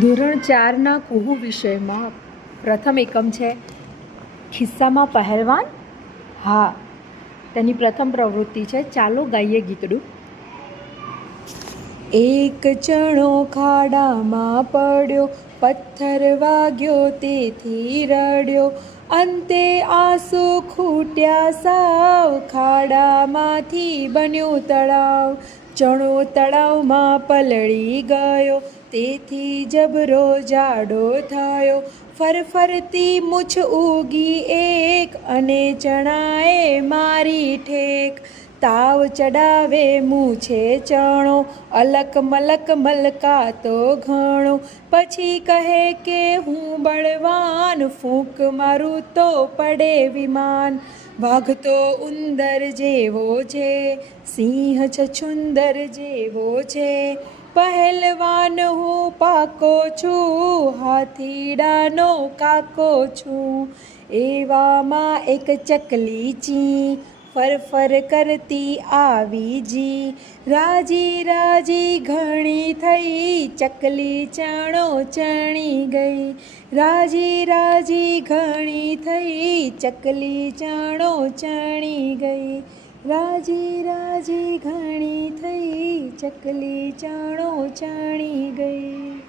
ધોરણ 4ના કુહુ વિષયમાં પ્રથમ એકમ છે ખિસ્સામાં પહેલવાન. હા, તેની પ્રથમ પ્રવૃત્તિ છે ચાલો ગાઈએ ગીતડું. એક ચણો ખાડામાં પડ્યો, પથ્થર વાગ્યો તેથી રડ્યો, અંતે આંસુ ખૂટ્યા સાવ, ખાડામાંથી બન્યું તળાવ. ચણો તળાવમાં પલળી ગયો તેથી જબરો જાડો થયો, ફરફરતી મૂછ ઉગી એક અને ચણાએ મારી ઠેક. તાવ ચડાવે મૂછે ચણો, અલક મલક મલકાતો ઘણો, પછી કહે કે હું બળવાન, ફૂંક મારું તો પડે વિમાન. વાઘ તો ઉંદર જેવો છે, સિંહ છછુંદર જેવો છે, પહેલવાન હું પાકો છું, હાથીડાનો કાકો છું. એવામાં એક ચકલી ચી, ફરફર કરતી આવી જી, રાજી રાજી ઘણી થઈ, ચકલી ચણો ચણી ગઈ. રાજી રાજી ઘણી થઈ, ચકલી ચણો ચણી ગઈ. રાજી રાજી ઘણી થઈ, ચકલી ચણો ચણી ગઈ.